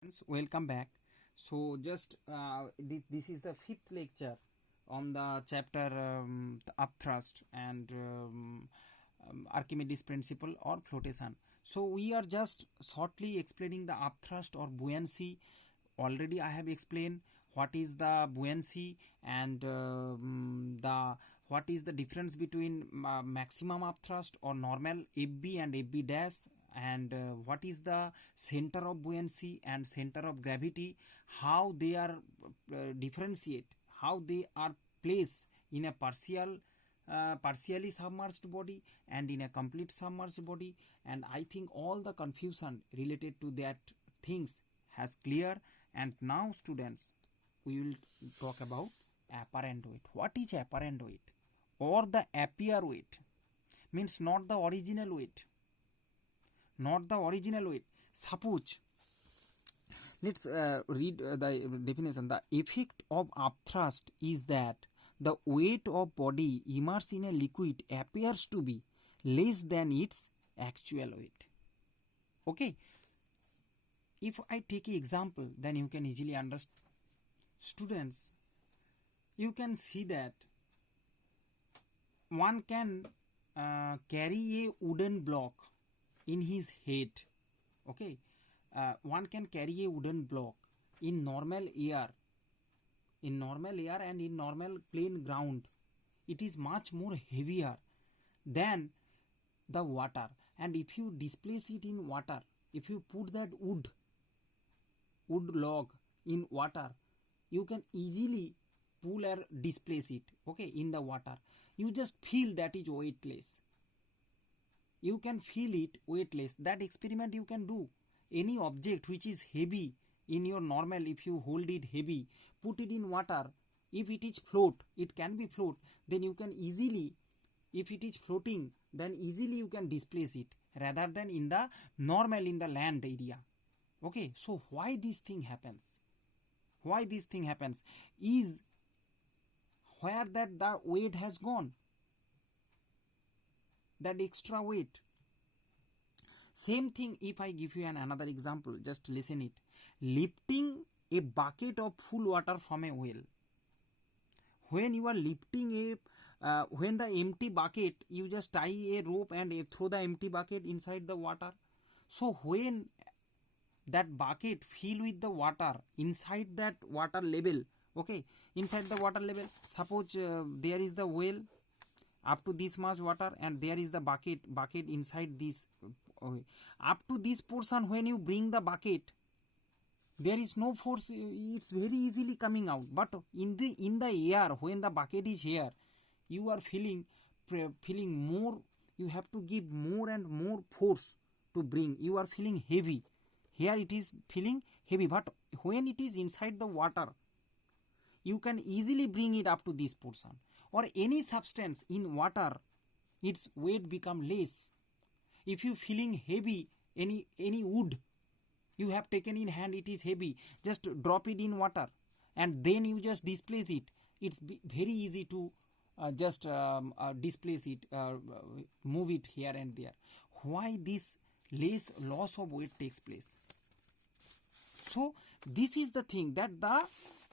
Friends, welcome back. So, just this is the fifth lecture on the chapter the upthrust and Archimedes principle or flotation. So, we are just shortly explaining the upthrust or buoyancy. Already, I have explained what is the buoyancy and the what is the difference between maximum upthrust or normal FB and FB dash, and what is the center of buoyancy and center of gravity, how they are differentiate, how they are placed in a partially submerged body and in a complete submerged body. And I think all the confusion related to that things has clear. And now students, we will talk about apparent weight. What is apparent weight or the appear weight? Means not the original weight, not the original weight. Suppose, let's read the definition. The effect of upthrust is that the weight of body immersed in a liquid appears to be less than its actual weight. Okay, if I take an example, then you can easily understand. Students, you can see that one can carry a wooden block in his head. Okay, one can carry a wooden block in normal air, and in normal plain ground. It is much more heavier than the water, and if you displace it in water, if you put that wood log in water, you can easily pull or displace it, okay, in the water. You just feel that is weightless, you can feel it weightless. That experiment you can do. Any object which is heavy in your normal, if you hold it heavy, put it in water, if it is float, it can be float, then you can easily, if it is floating, then easily you can displace it rather than in the normal, in the land area. Okay, so why this thing happens, why this thing happens is where that the weight has gone, that extra weight. Same thing if I give you another example, just listen it. Lifting a bucket of full water from a well. When you are lifting when the empty bucket, you just tie a rope and throw the empty bucket inside the water. So when that bucket fill with the water inside that water level, okay, inside the water level, suppose there is the well up to this much water and there is the bucket inside this, up to this portion, when you bring the bucket, there is no force, it's very easily coming out. But in the air, when the bucket is here, you are feeling more, you have to give more and more force to bring, you are feeling heavy. Here it is feeling heavy, but when it is inside the water, you can easily bring it up to this portion. Or any substance in water, its weight become less. If you feeling heavy, any wood you have taken in hand, it is heavy, just drop it in water and then you just displace it. It's very easy to just displace it, move it here and there. Why this less loss of weight takes place? So this is the thing, that the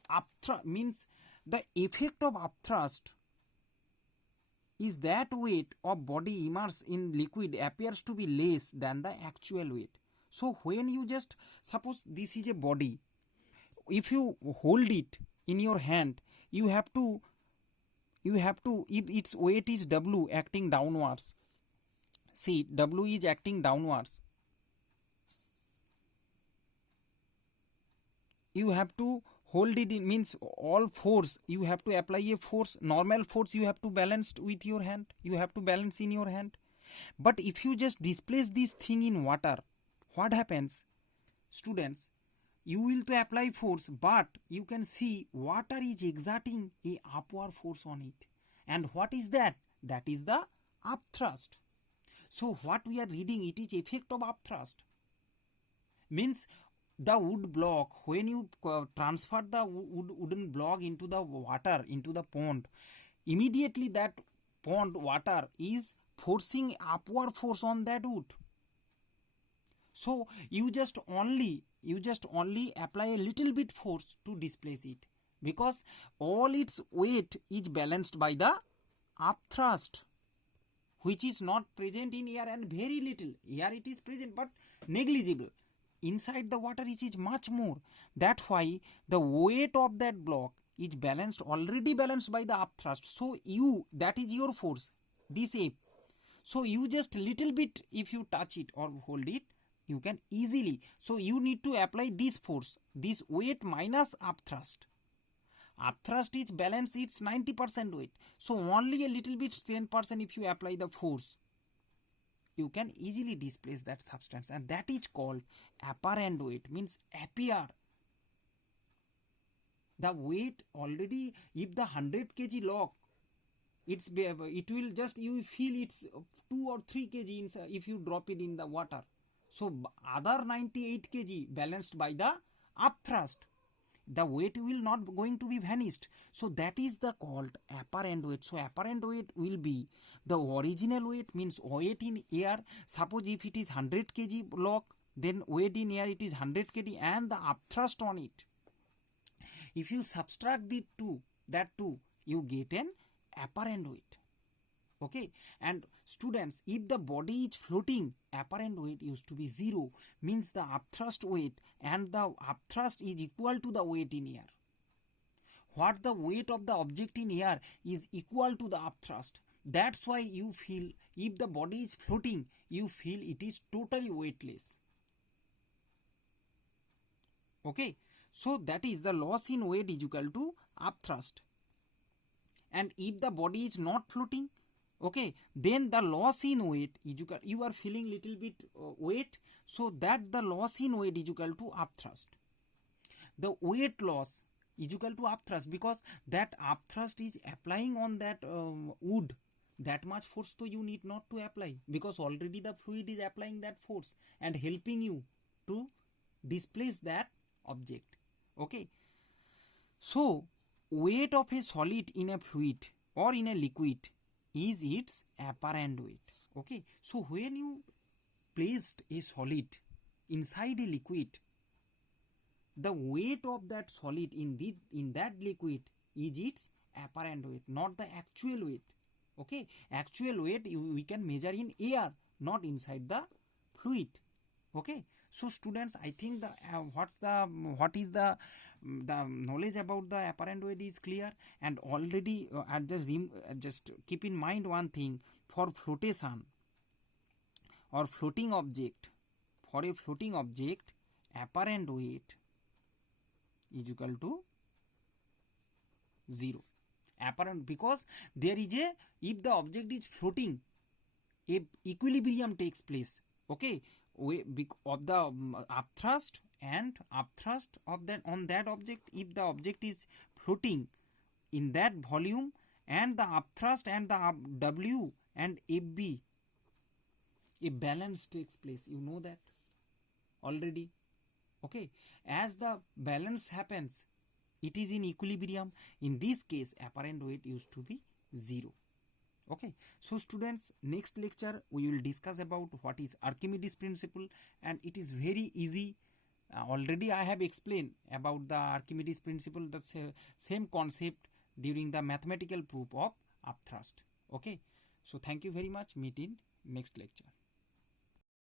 upthrust means the effect of upthrust is that weight of body immersed in liquid appears to be less than the actual weight. So when you just suppose this is a body, if you hold it in your hand, you have to if its weight is W acting downwards, see W is acting downwards, you have to hold it in, means all force, you have to apply a force, normal force you have to balance with your hand, you have to balance in your hand. But if you just displace this thing in water, what happens, students? You will to apply force, but you can see water is exerting a upward force on it. And what is that? That is the upthrust. So what we are reading, it is effect of upthrust. Means the wood block, when you transfer the wooden block into the water, into the pond, immediately that pond water is forcing upward force on that wood. So you just only you just only apply a little bit force to displace it, because all its weight is balanced by the upthrust, which is not present in air, and very little. Here it is present but negligible. Inside the water it is much more. That's why the weight of that block is balanced, already balanced by the upthrust. So you, that is your force, this F. So you just little bit, if you touch it or hold it, you can easily. So you need to apply this force, this weight minus upthrust. Upthrust is balanced, it's 90% weight. So only a little bit, 10%, if you apply the force, you can easily displace that substance, and that is called apparent weight, means appear. The weight already, if the 100 kg log, it will just, you feel it's 2 or 3 kg if you drop it in the water. So other 98 kg balanced by the upthrust, the weight will not going to be vanished. So that is the called apparent weight. So apparent weight will be the original weight, means weight in air. Suppose if it is 100 kg log, then weight in air it is 100 kg, and the upthrust on it. If you subtract the two, you get an apparent weight. Okay, and students, if the body is floating, apparent weight used to be 0, means the upthrust weight and the upthrust is equal to the weight in air. What the weight of the object in air is equal to the upthrust. That's why you feel, if the body is floating, you feel it is totally weightless. Okay, so that is the loss in weight is equal to upthrust. And if the body is not floating, okay, then the loss in weight is equal, you are feeling little bit weight, so that the loss in weight is equal to upthrust. The weight loss is equal to upthrust, because that upthrust is applying on that wood. That much force so you need not to apply, because already the fluid is applying that force and helping you to displace that object. Okay, so weight of a solid in a fluid or in a liquid is its apparent weight. Okay, so when you placed a solid inside a liquid, the weight of that solid in that liquid is its apparent weight, not the actual weight. Okay, actual weight we can measure in air, not inside the fluid. Okay, so students, I think the what is the knowledge about the apparent weight is clear. And already just keep in mind one thing: for flotation or floating object, for a floating object, apparent weight is equal to 0. Apparent, because there is a, if the object is floating, a equilibrium takes place. Okay, of the upthrust and upthrust of that on that object. If the object is floating in that volume, and the upthrust and the W and FB, a balance takes place. You know that already. Okay, as the balance happens, it is in equilibrium. In this case, apparent weight used to be 0. Okay, so students, next lecture we will discuss about what is Archimedes principle, and it is very easy. Already I have explained about the Archimedes principle, the same concept during the mathematical proof of upthrust. Okay, so thank you very much. Meet in next lecture.